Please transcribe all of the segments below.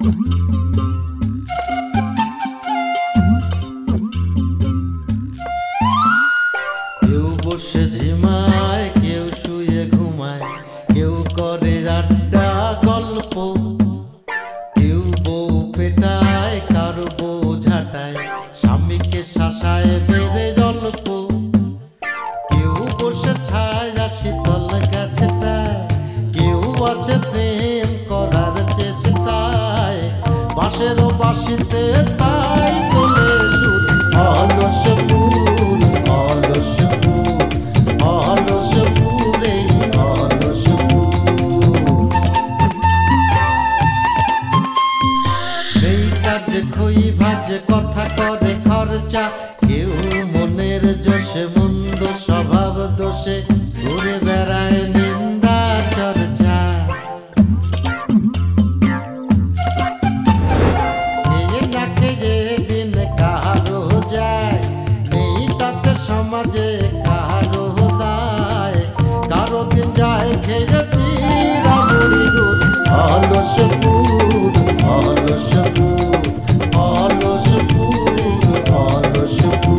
কেউ বসে ঝিমায়, কেউ শুয়ে ঘুমায়, কেউ করে আড্ডা গল্প, কেউ বউ পেটায়, কারো বউ ঝাঁটায়, স্বামীকে শাসায় বেড়ে গল্প, কেউ বসে ছায় শীতল গাছটায়, কেউ আছে প্রেম করার চেষ্টায়, বাঁশেরও বাঁশিতে তাই তোলে সুর, অলস ফুল, অলস ফুল, অলস ফুল, এই অলস ফুল। সেই কাজে খই ভাজে কথা করে খরচা, কেউ মনের জোশে মন্দ স্বভাব দোষে ঘুরে বেড়ায় নিন্দা চর্চা, দিন কারো যায় নেই তাতে সমাজে কারো দায়, কারো দিন যায় খেয়েছি রামুড়ি গুড়, অলস ফুল, অলস ফুল, অলস ফুল, অলস ফুল।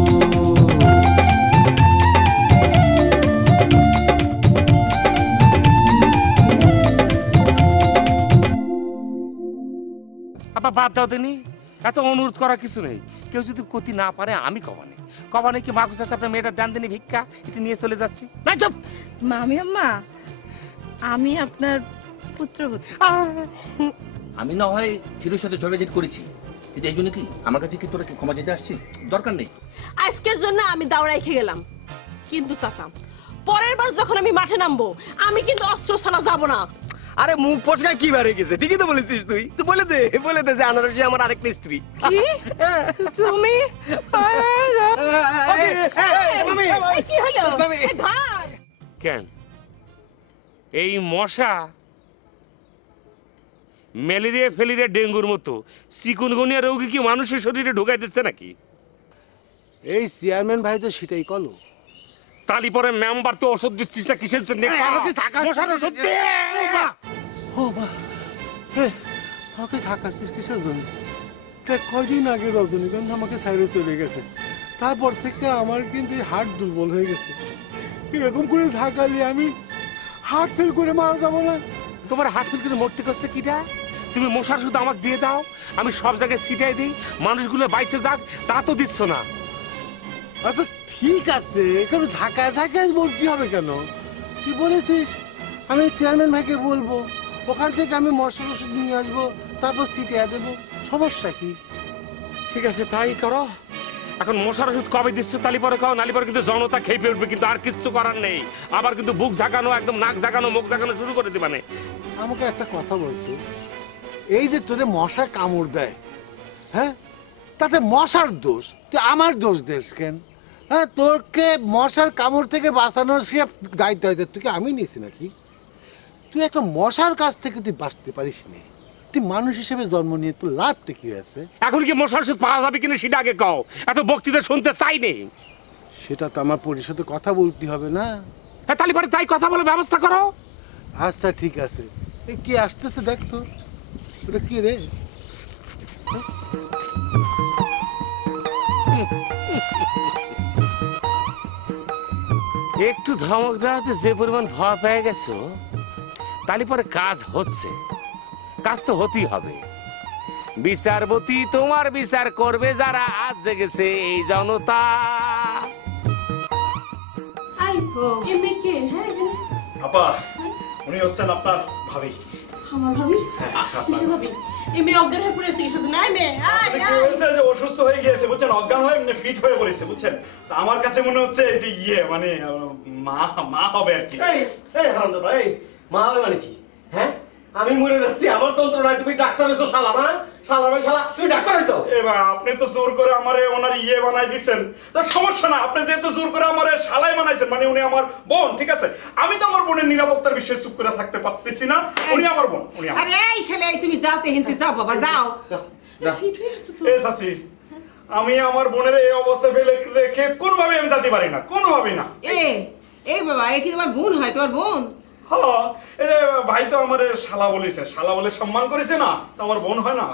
আপা বাদ দাও দিনি, এত অনুরোধ করা কিছু নেই। কেউ যদি ক্ষতি না পারে আমি কবানে কবানে কি মাগুস আছে আপনার মেয়েটার ডান দিনে ভিক্ষা এটা নিয়ে চলে যাচ্ছি। মামি আম্মা, আমি আপনার পুত্রবধূ। আমি না হয় চিরুর সাথে ঝগড়াঝাটি করেছি, কিন্তু এই জন্য কি আমার কাছে কি তোরা কি ক্ষমা যেতে আসছিস? দরকার নেই। আজকের জন্য আমি দাওড়াই খেয়ে গেলাম, কিন্তু চাচা পরের বার যখন আমি মাঠে নামবো আমি কিন্তু অস্ত্র ছাড়া যাব না। আরে মুখ ফসকা কি বার হয়ে গেছে? ঠিকই তো বলেছিস তুই। তুই বলে দে যে আনারসি আমার আরেকটা স্ত্রী। কি তুমি? কি হলো? কেন এই মশা ম্যালেরিয়া ফেলিরিয়া ডেঙ্গুর মতো চিকুনগুনিয়া রোগী কি মানুষের শরীরে ঢুকাই দিচ্ছে নাকি? এই চেয়ারম্যান ভাই তো সেটাই কলো। তালি পরে মেম্বার তো ওষুধ দিচ্ছিস কিসের জন্য? মশার ওষুধ দে। ও মা, হে আমাকে থাকাচ্ছিস কিসের জন্য? দেখ কয়দিন আগে রজনীগন্ধা আমাকে সাইডে চলে গেছে, তারপর থেকে আমার কিন্তু হার্ট দুর্বল হয়ে গেছে। এরকম করে থাকালে আমি হার্ট ফেল করে মারা যাবো না? তোমার হার্ট ফেল করে মরতে করছে কিটা? তুমি মশার ওষুধ আমাকে দিয়ে দাও, আমি সব জায়গায় ছিটাই দিই, মানুষগুলো বাইচে যাক, তা তো দিচ্ছ না। আচ্ছা ঠিক আছে, কেন ঝাঁকায় ঝাঁকায় বলতে হবে কেন? তুই বলেছিস আমি চেয়ারম্যান ভাইকে বলবো, ওখান থেকে আমি মশার ওষুধ নিয়ে আসবো, তারপর ছিটিয়ে দেবো, সমস্যা কি? ঠিক আছে তাই করো। এখন মশার ওষুধ কবে দিচ্ছ তালি পরে খাও, নালি পরে কিন্তু জনতা খেপে উঠবে, কিন্তু আর কিচ্ছু করার নেই। আবার কিন্তু বুক ঝাঁকানো, একদম নাক ঝাঁকানো, মুখ ঝাঁকানো শুরু করে দিবানে। আমাকে একটা কথা বলতো, এই যে তোরে মশা কামড় দেয়, হ্যাঁ তাতে মশার দোষ, তুই আমার দোষ দেশ কেন? হ্যাঁ তোরকে মশার কামড় থেকে বাঁচানোর সে দায়িত্ব হয়তো তুই আমি নিয়েছি নাকি? তুই একটা মশার কাছ থেকে তুই বাঁচতে পারিস নি, তুই মানুষ হিসেবে জন্ম নিয়ে তোর লাভটা কি আছে? এখন কি মশার ওষুধ পাওয়া যাবে কিনা সেটা আগে কও, এত বক্তৃতা শুনতে চাই নেই। সেটা তো আমার পরিষদে কথা বলতে হবে না? হ্যাঁ তালি পরে তাই কথা বলে ব্যবস্থা করো। আচ্ছা ঠিক আছে, এই কে আসতেছে দেখ তো, ওটা কি রে? একটু ধমক দেওয়াতে যে পরিমাণ ভয় পেয়ে গেছো, তালি পরে কাজ হচ্ছে, কাজ তো হতেই হবে। বিচারপতি তোমার বিচার করবে যারা আজ জেগেছে এই জনতা। আপা উনি হচ্ছেন আপনার ভাবি। আমার ভাবি? কিসের ভাবি? এই মেয়ে অজ্ঞান হয়ে পড়েছে, কিসের জন্য? এই মেয়ে যে অসুস্থ হয়ে গিয়েছে বুঝছেন, অজ্ঞান হয়ে ফিট হয়ে পড়েছে বুঝছেন। তা আমার কাছে মনে হচ্ছে যে মানে মা হবে আর কি। এই হারামজাদা, এই মা হবে মানে কি? হ্যাঁ আমি মরে যাচ্ছি, আমার যন্ত্রণায় তুমি ডাক্তার হয়েছো শালা না? শালা ভাই শালা, তুমি ডাক্তার হয়েছো? এবার আপনি তো জোর করে আমারে ওনার বানাই দিচ্ছেন, তো সমস্যা না। আপনি যেহেতু জোর করে আমারে শালাই বানাইছেন, মানে উনি আমার বোন, ঠিক আছে। আমি তো আমার বোনের নিরাপত্তার বিষয়ে চুপ করে থাকতে পারতেছি না। উনি আমার বোন, উনি আমার। আরে এই ছেলে, তুমি যাও তে হিন্দি যাও বাবা, যাও। ফিট হয়ে আছো তো? এ সাসি, আমি আমার বোনের এই অবস্থা ফেলে রেখে কোনোভাবে আমি যেতে পারি না, কোনোভাবেই না। এই বাবা, এ কি তোমার বোন হয়? তোমার বোন? হ্যাঁ, এই যে ভাই তো আমার শালা বলেছে, শালা বলে সম্মান করেছে না, তো আমার বোন হয় না?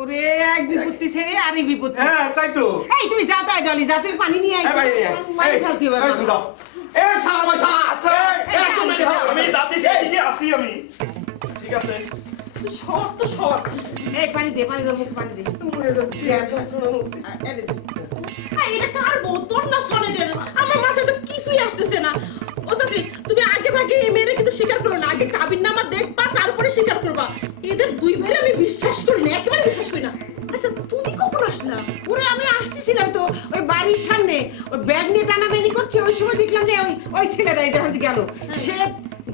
ওরে এক বিপত্তি ছেড়ে আরেক বিপত্তি। হ্যাঁ তাই তো। এই তুমি যা তাই ডলি, যা তুমি পানি নিয়ে আয়। এই ভাই নিয়ে আয়। পানি ঢালতে হবে এই, তুমি দাও। এ শালা ভাই শালা। আচ্ছা আমি যাচ্ছি, এদিকে আসি আমি। ঠিক আছে। শর্ত শর্ত এই পানি দে, পানি দে, মুখে পানি দে। মরে যাচ্ছি। এটা কার বউ তোর না সনেটের? আমার মাথায় তো কিছুই আসতেছে না। ও চাচি তুমি আগে ভাগে এই মেয়েরা কিন্তু স্বীকার করো না, আগে কাবিননামা দেখবা তারপরে স্বীকার করবা। এদের দুই ভাইয়ের আমি বিশ্বাস করি না, একেবারে বিশ্বাস করি না। আচ্ছা তুমি কখন আসলা? ওরে আমি আসতেছিলাম তো ওই বাড়ির সামনে, ওই ব্যাগ নিয়ে টানাটানি করছে, ওই সময় দেখলাম যে ওই ছেলেটাই যখন গেল সে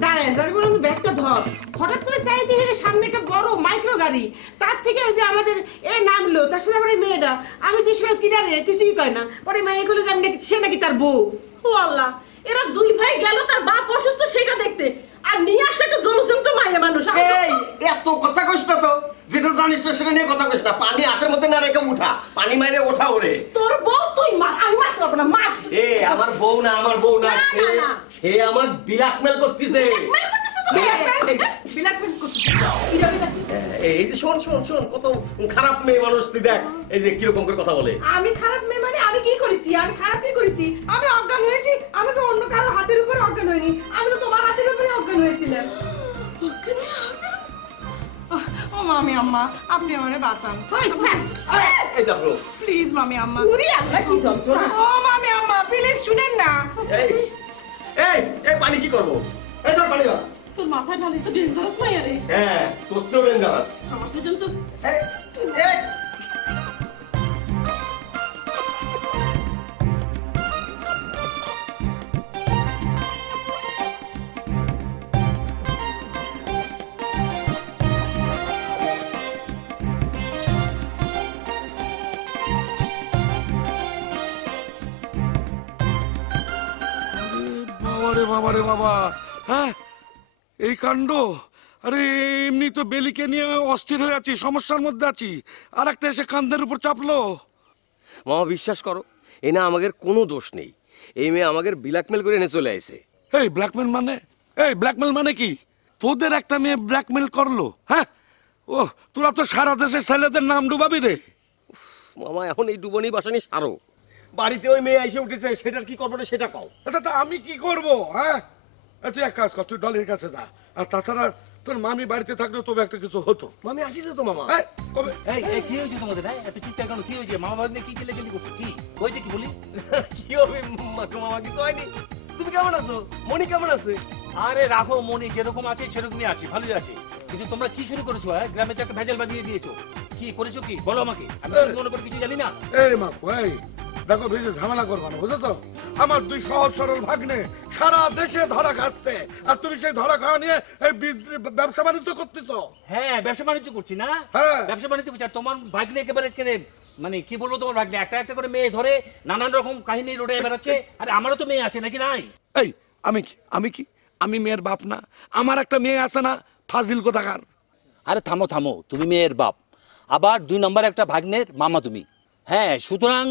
দাঁড়ায়, তার বললাম ব্যাগটা ধর। হঠাৎ করে চাই দেখে যে সামনে একটা বড় মাইক্রো গাড়ি, তার থেকে ওই যে আমাদের এ নামলো, তার সাথে আমার এই মেয়েটা, আমি যে সময় কিনারে কিছুই কয় না, পরে মেয়েগুলো যে আমি নাকি সে নাকি তার বউ। ও আল্লাহ, এরা দুই ভাই গেল তার বাপ অসুস্থ সেটা দেখতে, আর নিয়ে আসে একটা জলজন্ত মাইয়া মানুষ। এই এত কথা কইস না তো, যেটা জানিস না সেটা নিয়ে কথা কইস না। পানি হাতের মধ্যে না রেখে উঠা, পানি মাইরে ওঠা ওরে। তোর বউ তুই মার, আমি মারতে পারবো না, মার। এ আমার বউ না, আমার বউ না, না, সে না, না। সে আমার ব্ল্যাকমেল করতেছে। ব্ল্যাকমেল করছে। এই যে শোন শোন শোন, কত খারাপ মেয়ে মানুষ তুই দেখ, এই যে কিরকম করে কথা বলে। আমি খারাপ মেয়ে মানে আমি কি করেছি? আমি খারাপ কি করেছি? আমি অজ্ঞান হয়েছি? আমি তো অন্য কারো হাতের উপরে অজ্ঞান হইনি, আমি তো তোমার হাতের উপরে অজ্ঞান হয়েছিলাম। ও মামি আম্মা, আপনি আমারে বাঁচান। এই দেখো, প্লিজ মামি আম্মা। ওরে আল্লাহ কি যন্ত্রণা। ও মামি আম্মা প্লিজ শুনেন না। এই এই এই পানি কি করবো? এই ধর পানি ধর। তোর মাথায় ঢালি তো ডেঞ্জারাস মাইয়া রে। হ্যাঁ, তোর চেয়েও ডেঞ্জারাস। আমার সেজন তো এই এই বাবারে বাবারে বাবা, হ্যাঁ এই কাণ্ড। আরে এমনি তো বেলিকে নিয়ে অস্থির হয়ে আছি, সমস্যার মধ্যে আছি, আর একটা এসে কান্দের উপর চাপলো। মামা বিশ্বাস করো, এ না আমাদের কোনো দোষ নেই, এই মেয়ে আমাদের ব্ল্যাকমেল করে এনে চলে আসে। এই ব্ল্যাকমেল মানে, এই ব্ল্যাকমেল মানে কি? তোদের একটা মেয়ে ব্ল্যাকমেল করলো? হ্যাঁ, ও তোরা তো সারা দেশের ছেলেদের নাম ডুবাবি রে। মামা এখন এই ডুবনি বাসানি সারো, বাড়িতে ওই মেয়ে এসে উঠেছে, সেটার কি করবো সেটা কও। আচ্ছা তা আমি কি করব? হ্যাঁ তুই এক কাজ কর, তুই ডলির কাছে যা, আর তাছাড়া তোর মামি বাড়িতে থাকলেও তবে একটা কিছু হতো। মামি আসিছে তো মামা। এই, কবে? এই এই কি হয়েছে তোমাদের? এত চিৎকার কেন? কি হয়েছে? মামা ভাগ্নে কি গেলি করছো? কি হয়েছে কি বলি? কি হবে মামা, কিছু হয়নি। তুমি কেমন আছো? মনি কেমন আছে? আরে রাখো, মনে যেরকম আছে সেরকমই আছে, ভালোই আছে। কিন্তু তোমরা কি শুরু করেছো? হ্যাঁ, গ্রামে একটা ভেজাল বাঁধিয়ে দিয়েছো। কি করেছো? কি বলো আমাকে, আমি কি মনে করে কিছু জানি না? এই মা, এই দেখো বেশি ঝামেলা করবা না, বুঝো তো? আমার দুই সহজ সরল ভাগ্নে সারা দেশে ধরা খাচ্ছে, আর তুমি সেই ধরা খাওয়া নিয়ে এই ব্যবসা বাণিজ্য করতেছো। হ্যাঁ, ব্যবসা বাণিজ্য করছি না? হ্যাঁ। ব্যবসা বাণিজ্য করছি। আর তোমার ভাগ্নে একেবারে মানে কি বলবো, তোমার ভাগ্নে একটা একটা করে মেয়ে ধরে নানান রকম কাহিনী রোডে বেড়াচ্ছে। আরে আমারও তো মেয়ে আছে নাকি নাই? এই আমি মেয়ের বাপ না? আমার একটা মেয়ে আছে না, ফাজিল কোথাকার। আরে থামো থামো, তুমি মেয়ের বাপ, আবার 2 নম্বর একটা ভাগ্নের মামা তুমি। হ্যাঁ, সুতরাং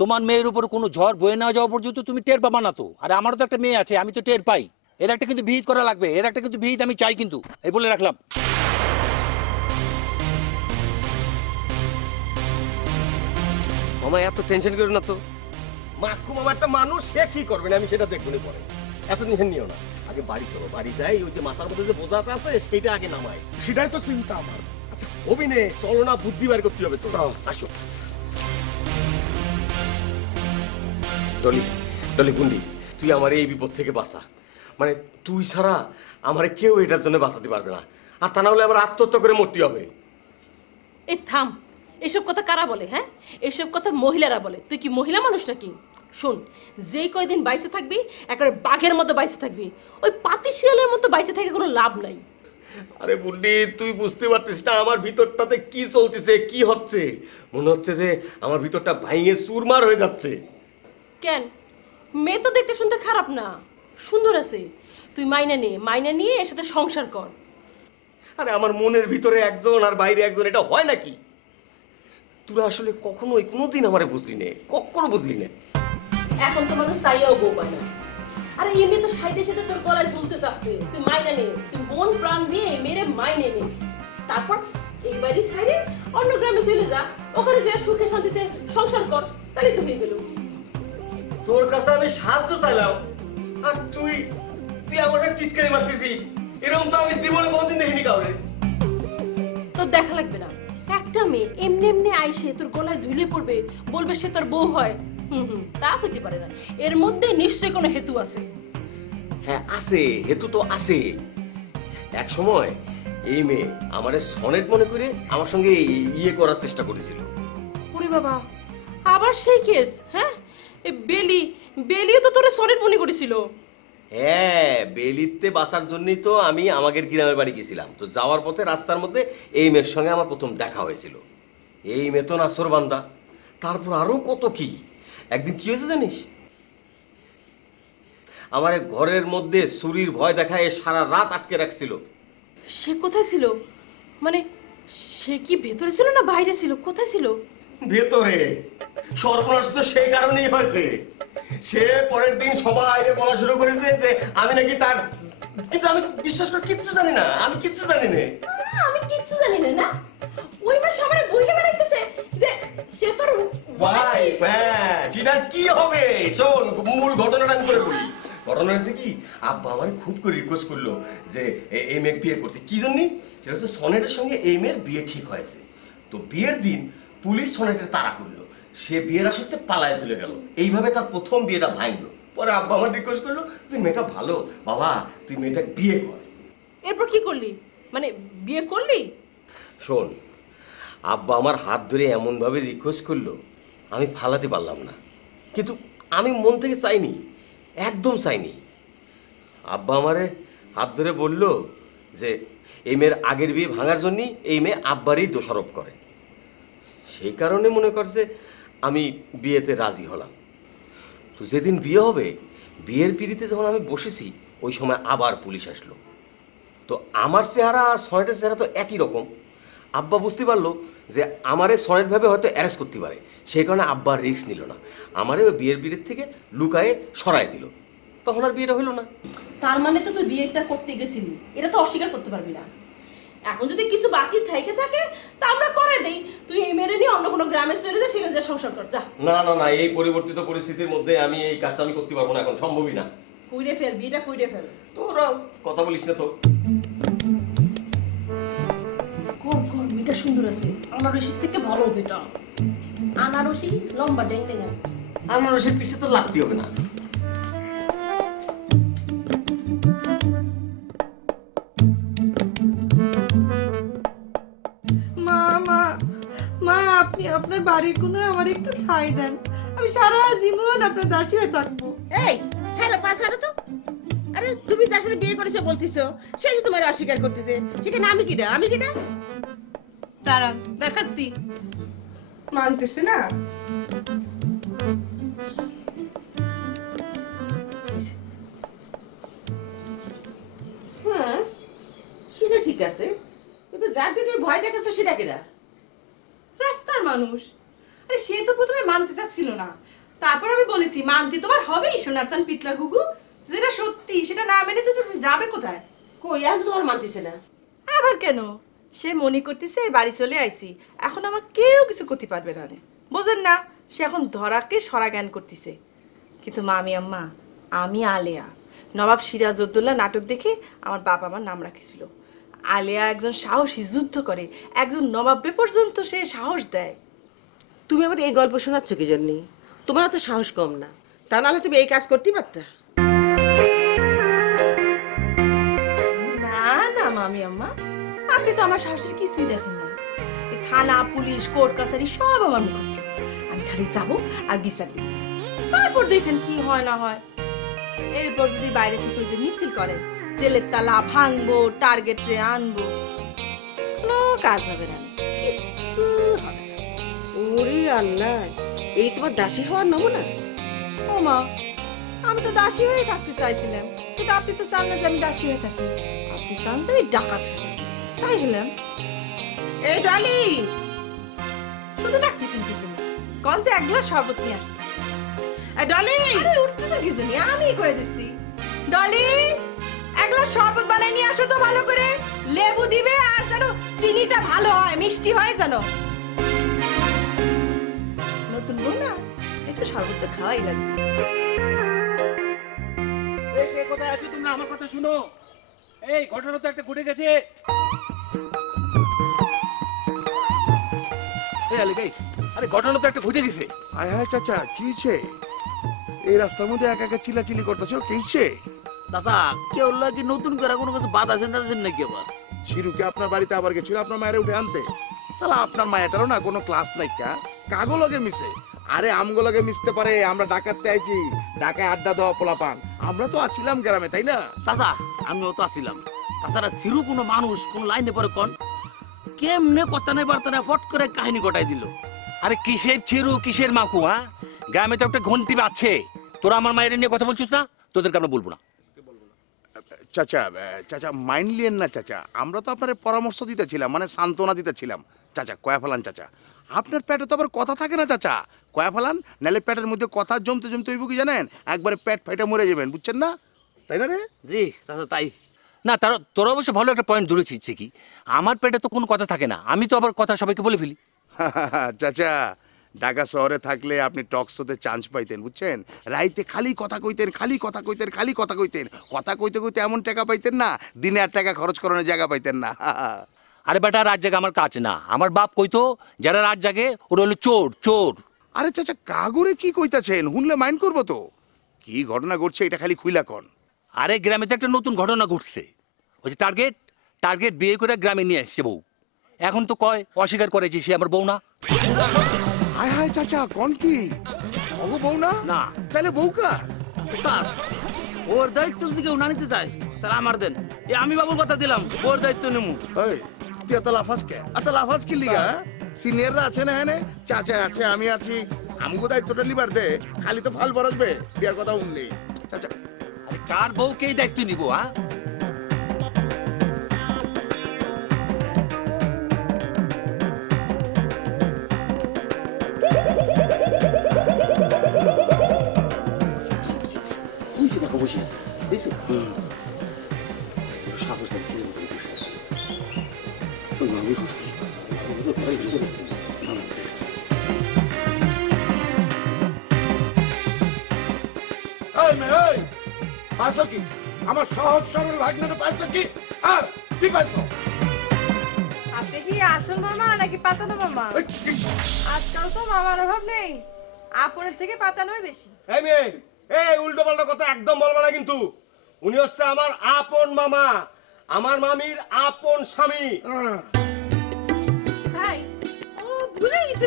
তোমার মেয়ের উপর কোনো ঝড় বয়ে না যাওয়া পর্যন্ত তুমি টের পাবা না তো। আরে আমারও তো একটা মেয়ে আছে, আমি তো টের পাই। এর একটা কিন্তু বিহিত করা লাগবে, এর একটা কিন্তু বিহিত আমি চাই, কিন্তু এই বলে রাখলাম। মামা এত টেনশন করো না তো, মাখু মামা একটা মানুষ, সে কি করবে না আমি সেটা দেখবো না পরে, এত টেনশন নিও না। আগে বাড়ি চলো, বাড়ি যাই, ওই যে মাথার মধ্যে যে বোঝাটা আছে সেইটা আগে নামাই। সেটাই তো চিন্তা আমার। আচ্ছা অভিনে চলো না, বুদ্ধি বার করতে হবে তো। আসো ডলি, ডলি গুন্ডি, তুই আমার এই বিপদ থেকে বাঁচা। মানে তুই ছাড়া আমার কেউ এটার জন্য বাঁচাতে পারবে না, আর তা না হলে আমার আত্মহত্যা করে মরতে হবে। এই থাম, এসব কথা কারা বলে? হ্যাঁ, এসব কথা মহিলারা বলে। তুই কি মহিলা মানুষ নাকি? শোন, যেই কয়দিন বাইসে থাকবি একেবারে বাঘের মতো বাইসে থাকবি, ওই পাতি শিয়ালের মতো বাইসে থেকে কোনো লাভ নাই। আরে বুন্ডি, তুই বুঝতে পারছিস না আমার ভিতরটাতে কি চলতেছে, কি হচ্ছে। মনে হচ্ছে যে আমার ভিতরটা ভাঙে চুরমার হয়ে যাচ্ছে। কেন? মেয়ে তো দেখতে শুনতে খারাপ না, সুন্দর আছে। তুই মাইনা নিয়ে এর সাথে সংসার কর। আরে আমার মনের ভিতরে একজন আর বাইরে একজন, এটা হয় নাকি? তোরা আসলে কোনোদিন আমারে বুঝলি নে, কখনো বুঝলি না। এখন তো মানুষ চাইয়াও বউ পায় না। আরে এমনি তো সাইডে সাথে তোর গলায় ঝুলতে চাচ্ছে, তুই মাইনে নে, তুই মন প্রাণ দিয়ে মেরে মাইনে নে। তারপর এই বাড়ি সাইডে অন্য গ্রামে চলে যা, ওখানে যে সুখে শান্তিতে সংসার কর, তাহলে তো হয়ে গেল। তোর কাছে আমি সাহায্য চাইলাম আর তুই আমার টিটকারি মারতেছিস। এরকম তো আমি জীবনে কোনোদিন দেখিনি কাউরে। তোর দেখা লাগবে না, একটা মেয়ে এমনি এমনি আইসে তোর গলায় ঝুলে পড়বে, বলবে সে তোর বউ হয়, তা হতে পারে না। এর মধ্যে নিশ্চয়ই কোনো হেতু আছে। হ্যাঁ আছে, হেতু তো আছে। এক সময় এই মেয়ে আমারে সনেট মনে করে আমার সঙ্গে ইয়ে করার চেষ্টা করেছিল। ওরে বাবা, আবার সেই কেস? হ্যাঁ, এই বেলিও তো তোরে সনেট মনে করেছিল। হ্যাঁ, বেলিতে বাঁচার জন্যই তো আমি আমাদের গ্রামের বাড়ি গেছিলাম। তো যাওয়ার পথে রাস্তার মধ্যে এই মেয়ের সঙ্গে আমার প্রথম দেখা হয়েছিল। এই মেয়ে তো নাসর বান্দা, তারপর আরো কত কি। একদিন কি হয়েছে জানিস, আমার ঘরের মধ্যে চুরির ভয় দেখায় সারা রাত আটকে রাখছিল। সে কোথায় ছিল? মানে সে কি ভেতরে ছিল না বাইরে ছিল? কোথায় ছিল? ভেতরে। সর্বনাশ তো সেই কারণেই হয়েছে। সে পরের দিন সবাই বলা শুরু করেছে যে আমি নাকি তার, কিন্তু আমি বিশ্বাস করে কিচ্ছু জানি না, আমি কিচ্ছু জানি না। আমি কিচ্ছু জানি না না, ওই মাস আমার বইটা বেড়াইতেছে যে সে তোর ভাই। হ্যাঁ, সেটা কি হবে? শোন, মূল ঘটনাটা আমি করে বলি। ঘটনা হয়েছে কি, আব্বা আমার খুব করে রিকোয়েস্ট করলো যে এই মেয়ের বিয়ে করতে। কি জন্য? সেটা হচ্ছে সনেটের সঙ্গে এই মেয়ের বিয়ে ঠিক হয়েছে। তো বিয়ের দিন পুলিশ সনেটের তাড়া করলো, সে বিয়ের আসতে পালায় চলে গেল। এইভাবে তার প্রথম বিয়েটা ভাঙলো। পরে আব্বা আমার রিকোয়েস্ট করলো যে মেয়েটা ভালো, বাবা তুই মেয়েটা বিয়ে কর। এরপর কি করলি? মানে বিয়ে করলি? শোন, আব্বা আমার হাত ধরে এমনভাবে রিকোয়েস্ট করলো আমি ফালাতে পারলাম না, কিন্তু আমি মন থেকে চাইনি, একদম চাইনি। আব্বা আমারে হাত ধরে বলল যে এই মেয়ের আগের বিয়ে ভাঙার জন্যই এই মেয়ে আব্বারই দোষারোপ করে। সেই কারণে মনে করছে আমি বিয়েতে রাজি হলাম। তো যেদিন বিয়ে হবে, বিয়ের পিড়িতে যখন আমি বসেছি, ওই সময় আবার পুলিশ আসলো। তো আমার চেহারা আর সনেটের চেহারা তো একই রকম। আব্বা বুঝতে পারলো যে আমারে সনেট ভাবে হয়তো অ্যারেস্ট করতে পারে, সেই কারণে আব্বা রিস্ক নিল না, আমারে ওই বিয়ের পিড়ির থেকে লুকায়ে সরাই দিল। তখন আর বিয়েটা হলো না। তার মানে তো তুই বিয়েটা করতে গেছিলি, এটা তো অস্বীকার করতে পারবি না। এখন যদি কিছু বাকি থেকে থাকে তা আমরা করে দেই, তুই এই মেরে নিয়ে অন্য কোনো গ্রামে চলে যা, সেখানে যা সংসার কর, যা। না না না, এই পরিবর্তিত পরিস্থিতির মধ্যে আমি এই কাজটা আমি করতে পারবো না, এখন সম্ভবই না। কইরে ফেল, বিয়েটা কইরে ফেল। তোরা কথা বলিস না তো। কর কর, মেয়েটা সুন্দর আছে, আনারসির থেকে ভালো বেটা। আনারসি লম্বা ডেঙ্গেঙ্গা। আনারসের পিছে তো লাগতে হবে না। মা মা মা, আপনি আপনার বাড়ির কোনো আমার একটু ঠাঁই দেন, আমি সারা জীবন আপনার দাসী হয়ে থাকবো। এই সারা পাছাড়ো তো। আরে তুমি যার সাথে বিয়ে করেছো বলতিছো, সে তো তোমার অস্বীকার করতেছে, সেখানে আমি কিনা? তারা দেখাচ্ছি, মানতেছে না। হ্যাঁ সেটা ঠিক আছে, কিন্তু যার দিকে ভয় দেখাছো সেটা কিনা? রাস্তার মানুষ। আরে সে তো প্রথমে মানতে চাচ্ছিল না, তারপর আমি বলেছি মানতে তোমার হবেই সোনার চান পিতলা ঘুঘু, যেটা সত্যি সেটা না মেনেছে তুমি যাবে কোথায়? কই এখন তোমার মানতেছে না? আবার কেন? সে মনে করতেছে বাড়ি চলে আইছি, এখন আমার কেউ কিছু করতে পারবে না। বোঝেন না, সে এখন ধরাকে সরা জ্ঞান করতেছে। কিন্তু মামি আম্মা, আমি আলেয়া, নবাব সিরাজউদ্দৌলা নাটক দেখে আমার বাবা আমার নাম রাখিছিল। আলেয়া একজন সাহসী, যুদ্ধ করে, একজন নবাবরে পর্যন্ত সে সাহস দেয়। তুমি আমাদের এই গল্প শোনাচ্ছ কি জন্যে? তোমার তো সাহস কম না, তা নাহলে তুমি এই কাজ করতে পারতা। না না মামি আম্মা, আপনি তো আমার সাহসের কিছুই দেখেন না। এই থানা, পুলিশ, কোর্ট কাছারি সব আমার মুখস্থ। আমি খালি যাবো আর বিচার দিব, তারপর দেখেন কি হয় না হয়। এরপর যদি বাইরে থেকে ওই যে মিছিল করেন, জেলের তালা ভাঙবো, টার্গেটে আনবো, কোনো কাজ হবে না, কিছু হবে না। ওরে আল্লাহ, এই তোমার দাসী হওয়ার নমুনা? ও মা, আমি তো দাসী হয়ে থাকতে চাইছিলাম, কিন্তু আপনি তো চান না যে আমি দাসী হয়ে থাকি, আপনি চান যে আমি ডাকাত হয়ে থাকি, তাই হলাম। এই ডলি, শুধু ডাকতেছেন কিছু কোন যে এক গ্লাস শরবত নিয়ে আসতে। ডলি, আরে উঠতেছেন কিছু নিয়ে, আমি কয়ে দিচ্ছি। ডলি এক গ্লাস শরবত বানাই নিয়ে আসো তো ভালো করে, লেবু দিবে আর যেন চিনিটা ভালো হয়, মিষ্টি হয় যেন। নতুন বউ না, একটু শরবত তো খাওয়াই লাগবে। এই কে কোথায় আছো তোমরা? আমার কথা শুনো। এই ঘটনা তো একটা ঘটে গেছে। এই আলে গাই, আরে ঘটনা তো একটা ঘটে গেছে। আয় হায় চাচা, কি হয়েছে? এই রাস্তার মধ্যে একা একা চিল্লাচিল্লি করতেছো, কি হয়েছে? চাচা কেউ কি নতুন করে কোনো কিছু বাধা চিন্তাছেন নাকি আবার? শিরুকে আপনার বাড়িতে আবার গেছিল আপনার মায়ের উঠে আনতে। সালা আপনার মায়েরও না কোনো ক্লাস নাই, কাগো লগে মিশে। আরে আমগো লগে মিশতে পারে, আমরা ডাকাতে আইছি, ঢাকায় আড্ডা দেওয়া পোলাপান। আমরা তো আছিলাম গ্রামে, তাই না? চাচা আমিও তো আসছিলাম। তাছাড়া সিরু কোনো মানুষ কোন লাইনে পরে কোন কেমনে কথা নেই বার্তা নেই ফট করে কাহিনী ঘটাই দিল। আরে কিসের চিরু কিসের মাকু? হ্যাঁ, গ্রামে তো একটা ঘন্টি বাজছে। তোরা আমার মায়ের নিয়ে কথা বলছিস না? তোদেরকে আমরা বলবো না। চাচা চাচা মাইন্ড লিয়েন না চাচা, আমরা তো আপনার পরামর্শ দিতেছিলাম, মানে সান্ত্বনা দিতেছিলাম। চাচা কয়া ফেলান চাচা, আপনার পেটে তো আবার কথা থাকে না চাচা। কয়া ফেলান, নাহলে পেটের মধ্যে কথা জমতে জমতে হইব কি জানেন, একবারে পেট ফাইটা মরে যাবেন, বুঝছেন না? তাই না রে? জি চাচা তাই। না তোরা অবশ্য ভালো একটা পয়েন্ট ধরেছিস কি, আমার পেটে তো কোনো কথা থাকে না, আমি তো আবার কথা সবাইকে বলে ফেলি। চাচা ঢাকা শহরে থাকলে আপনি টক শোতে চান্স পাইতেন, বুঝছেন? রাইতে খালি কথা কইতেন, খালি কথা কইতেন, খালি কথা কইতেন। কথা কইতে কইতে এমন টাকা পাইতেন না, দিনে 8 টাকা খরচ করানোর জায়গা পাইতেন না। আরে বেটা, রাত জাগে আমার কাজ না। আমার বাপ কইতো যারা রাত জাগে ওরা হলো চোর চোর। আরে চাচা কাগরে কি কইতাছেন, শুনলে মাইন্ড করবো তো। কি ঘটনা ঘটছে এটা খালি খুইলা কন। আরে গ্রামে তো একটা নতুন ঘটনা ঘটছে। ওই যে টার্গেট বিয়ে করে গ্রামে নিয়ে আসছে বউ। এখন তো কয় অস্বীকার করেছে সে আমার বউ না। হায় হায় চাচা কোন কি ওগো বউ না? না তাহলে বউ কা? স্যার ওর দায়িত্ব যদি কেউ না নিতে চায় তাহলে আমার দেন। আমি বাবুর কথা দিলাম, ওর দায়িত্ব নেবো। ওই তুই এত লাফাজ কে? এত লাফাজ কি লিগা? সিনিয়ররা আছে না? হ্যাঁ চাচা আছে, আমি আছি, আমগো দায়িত্বটা লিবার দে। খালি তো ফাল বরসবে বিয়ার কথা উনলি। চাচা কার বউকেই দায়িত্ব নিব? হ্যাঁ আমার সহজ সরল ভাগ্নে পাইছো কি? আর কি পাইছো? আপনি কি আসল মামা নাকি পাতানো মামা? আজকাল তো মামার অভাব নেই, আপনের থেকে পাতানোই বেশি। এই মেয়ে, এই উল্টো পাল্টা কথা একদম বলবা না কিন্তু। উনি হচ্ছে আমার আপন মামা, আমার মামির আপন স্বামী। ভাই ও ভুলে গেছে।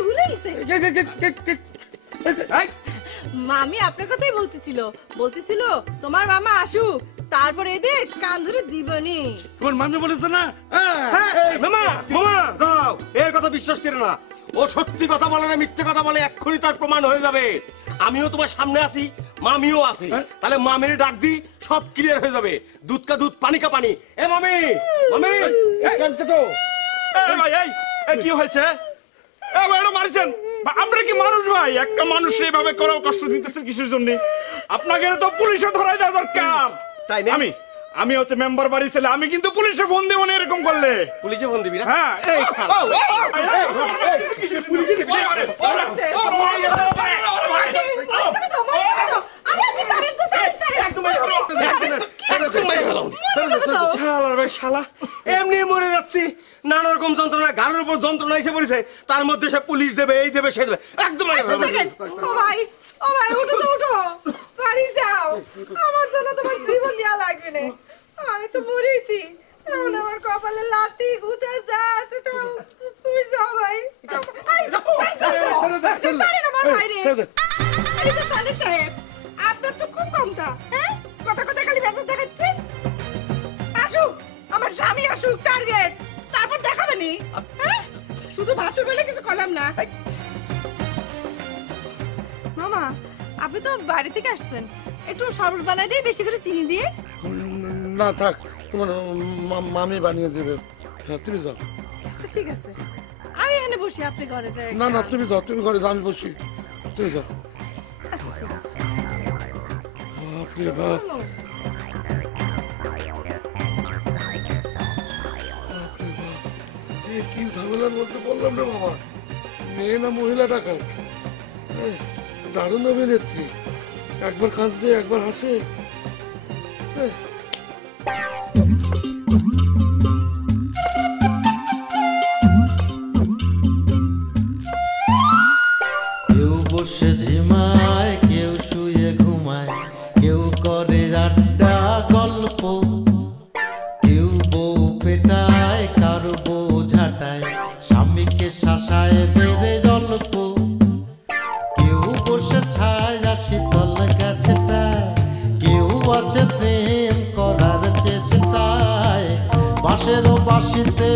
মামি আপনার কথাই বলতেছিল তোমার মামা আসুক, তারপর এদের কান ধরে দিবনি। তোমার মামি বলেছে না? মামা দাও, এর কথা বিশ্বাস করে না। ও সত্যি কথা বলে না মিথ্যে কথা বলে, এক্ষুনি তার প্রমাণ হয়ে যাবে। আমিও তোমার সামনে আছি, মামিও আছে, তাহলে মামির ডাক দি সব ক্লিয়ার হয়ে যাবে। দুধ কা দুধ পানি কা পানি। এ মামি তো ভাই কি হয়েছে? মারছেন আপনারা কি মানুষ ভাই? একটা মানুষ এইভাবে করে কষ্ট দিতেছেন কিসের জন্য? আপনাকে তো পুলিশে ধরাই দেওয়া দরকার। তাই না? আমি হচ্ছে মেম্বার বাড়ি ছেলে, আমি কিন্তু পুলিশে ফোন দেবো না এরকম করলে। পুলিশে ফোন দিবি না? হ্যাঁ পুলিশে দিবি। শালা এমনি মরে যাচ্ছি, নানা রকম যন্ত্রণা, ঘাড়ের উপর যন্ত্রণা এসে পড়েছে, তার মধ্যে সে পুলিশ দেবে, এই দেবে, সে দেবে, একদম। ও ভাই উঠো বাড়ি যাও, আমার জন্য তোমার জীবন দেওয়া লাগবে না। আমি তো মরেছি, এখন আমার কপালে লাথি গুঁতে যাচ্ছে। তো তুমি যাও ভাই। আপনার তো খুব কমতা, হ্যাঁ? কথা খালি মেসেজ দেখাচ্ছেন। আসুক আমার স্বামী, আসুক টার্গেট, তারপর দেখাবেনি। হ্যাঁ শুধু ভাষণ বলে কিছু করলাম না। মামা আপনি তো বাড়ি থেকে আসছেন, একটু শরবত বানাই দিয়ে বেশি করে চিনি দিয়ে। না থাক, তোমার মামি বানিয়ে দেবে। হ্যাঁ তুমি যাও। আচ্ছা ঠিক আছে, আমি এখানে বসি, আপনি ঘরে যাই। না তুমি যাও, তুমি ঘরে যাও, আমি বসি। তুমি যাও। আচ্ছা ঠিক আছে। বাপরে বাপ। কি ঝামেলার মধ্যে পড়লাম রে বাবা, মেয়ে না মহিলা ডাকাত? দারুণ অভিনেত্রী, একবার কাঁদছে একবার হাসে। কেউ বসে ঝিমায়, কেউ শুয়ে ঘুমায়, কেউ করে আড্ডা গল্প, কেউ বউ পেটায়, কারো বউ ঝাঁটায়, স্বামীকে শাসায় বেড়ে গল্প, কেউ বসে ছায় শীতল গাছটায়, কেউ আছে প্রেম করার চেষ্টায়, বাঁশেরও বাঁশিতে